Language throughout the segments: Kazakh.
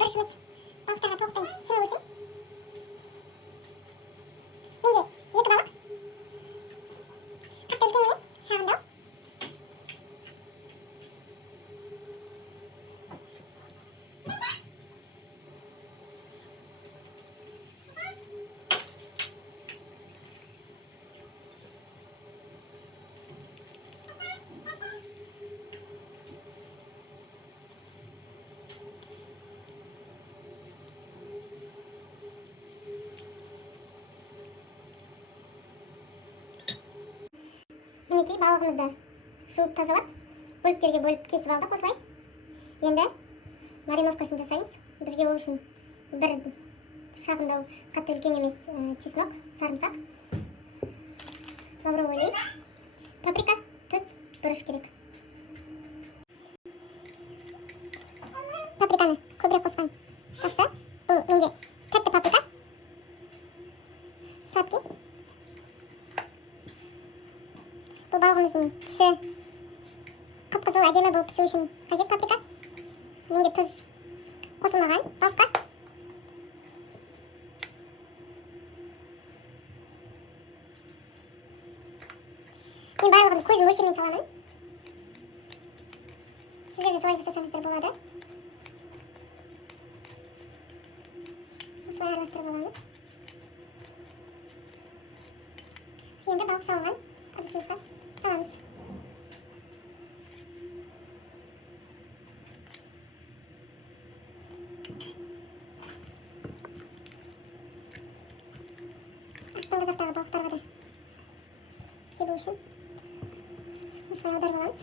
дұрышымыз балықтарға толықтай сіңу үшін менде 2 балық. Қатты үлкен емес, шағындау. Мінекей балығымызды жуып тазалап, бөліктерге бөліп кесіп алдық осылай. Енді мариновкасын жасаймыз. Бізге ол үшін бір шағындау, қатты үлкен емес чеснок, сарымсақ, лавровый лист, паприка, тұз, бұрыш керек. Паприканы көбірек қосқан жақсы. Бұл менде тәтті паприка, сладкий. Бұл балығымыздың түсі қып-қызыл әдемі болып пісу үшін қажет паприка. Менде тұз қосылмаған балыққа. Мен барлығын көзім өлшеммен саламын. Сіздер де солай жасасаңыздар болады. Осылай араластырып аламыз. Енді балық салынған ыдысымызға саламыз. Астыңғы жақтағы балықтарға да себу үшін осылай аударып аламыз.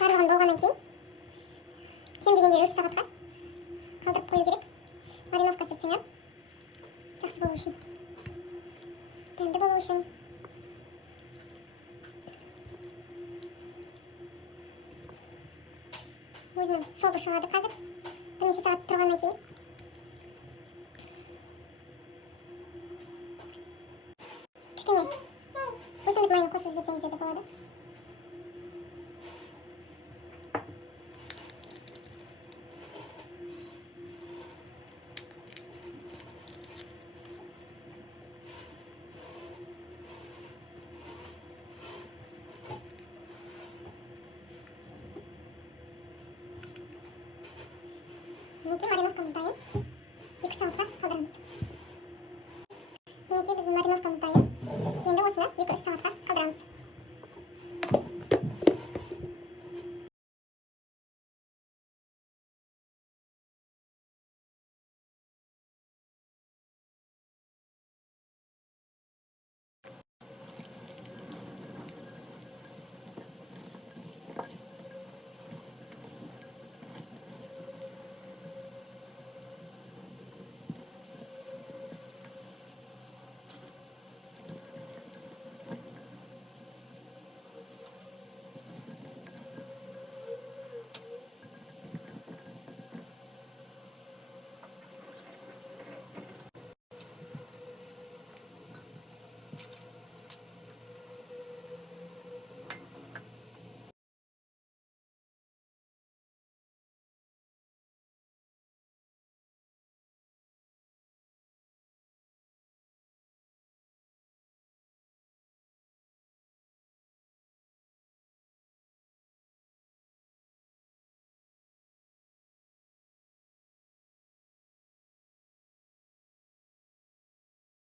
Барлығын болғаннан кейін кем дегенде 3 сағатқа қалдырып қою керек. Мариновкасы сіңіп жақсы болу үшін, дәмді болу үшін. Өзінің собы шығады қазір. Бірнеше сағат тұрғаннан кейін. Кішкене өсімдік майын қосып жіберсеңіздер де болады. Мінекей мариновкамыз дайын. 2 сағатқа қалдырамыз. Мінекей біздің мариновкамыз дайын. Енді осыны 2-3 сағатқа қалдырамыз.